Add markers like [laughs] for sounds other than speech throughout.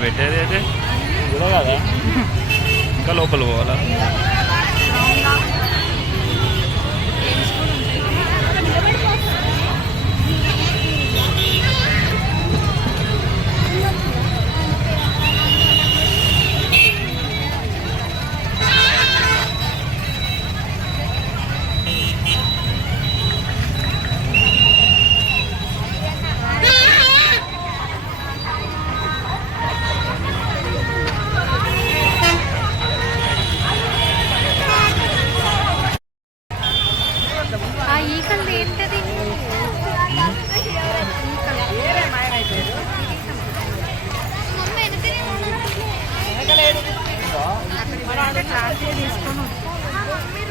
ਬੈਠੇ ਦੇ ਤੇ ਜਿਹੜਾ ਹੈ ਕਲੋ ਕਲੋ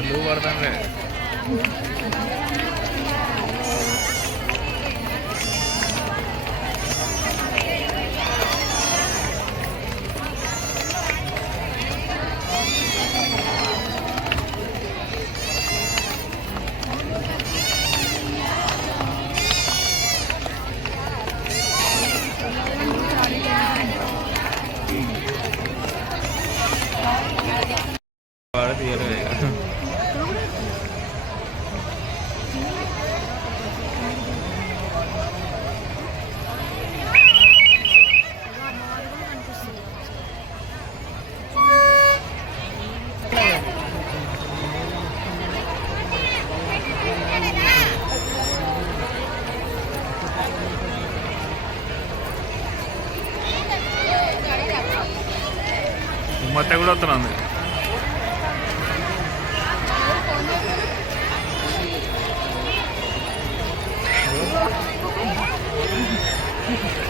dan luar Yeah. 全くだったなんで。t [laughs] [laughs]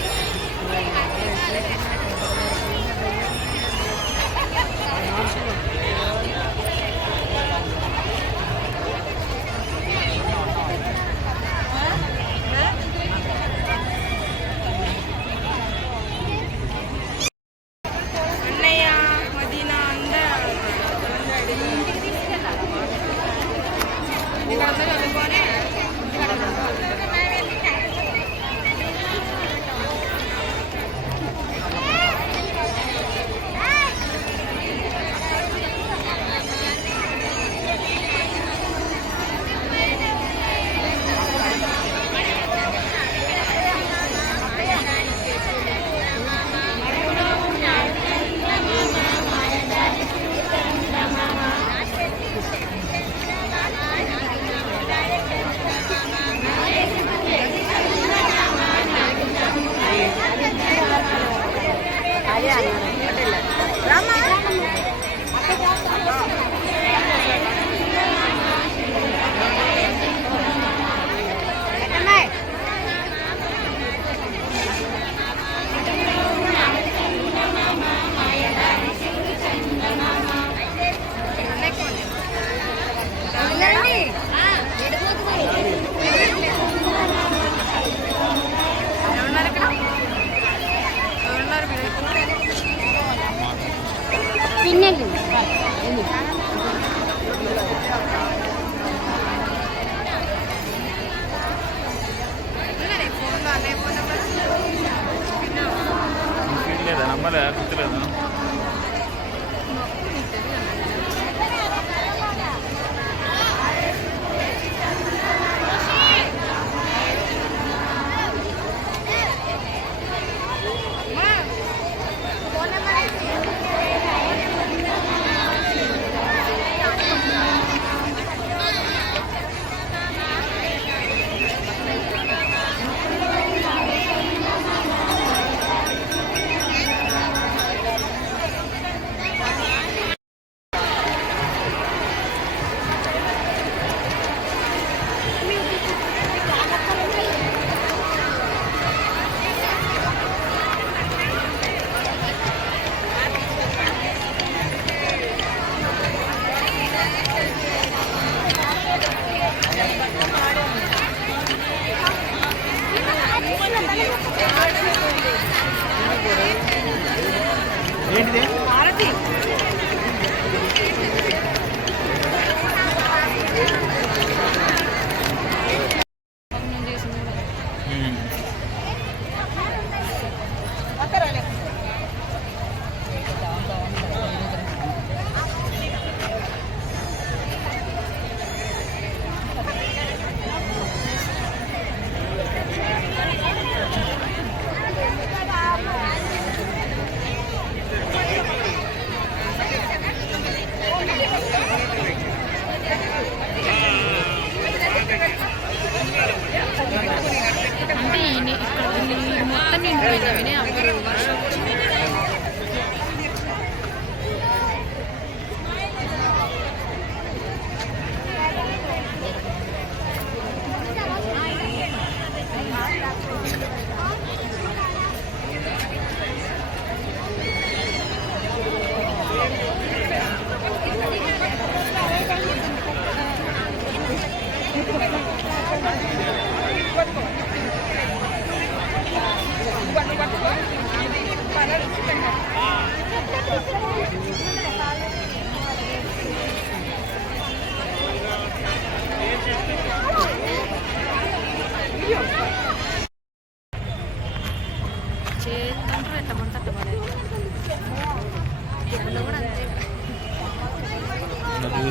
Kremlin, wo ich da bin, ja.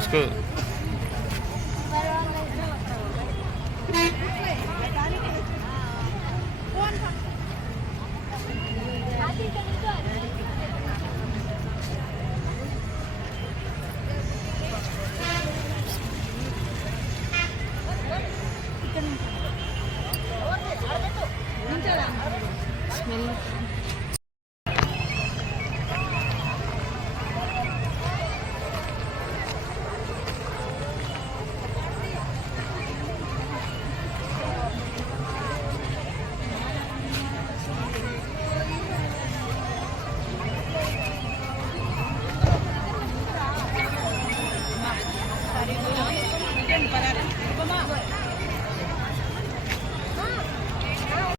bagus kok Bismillah.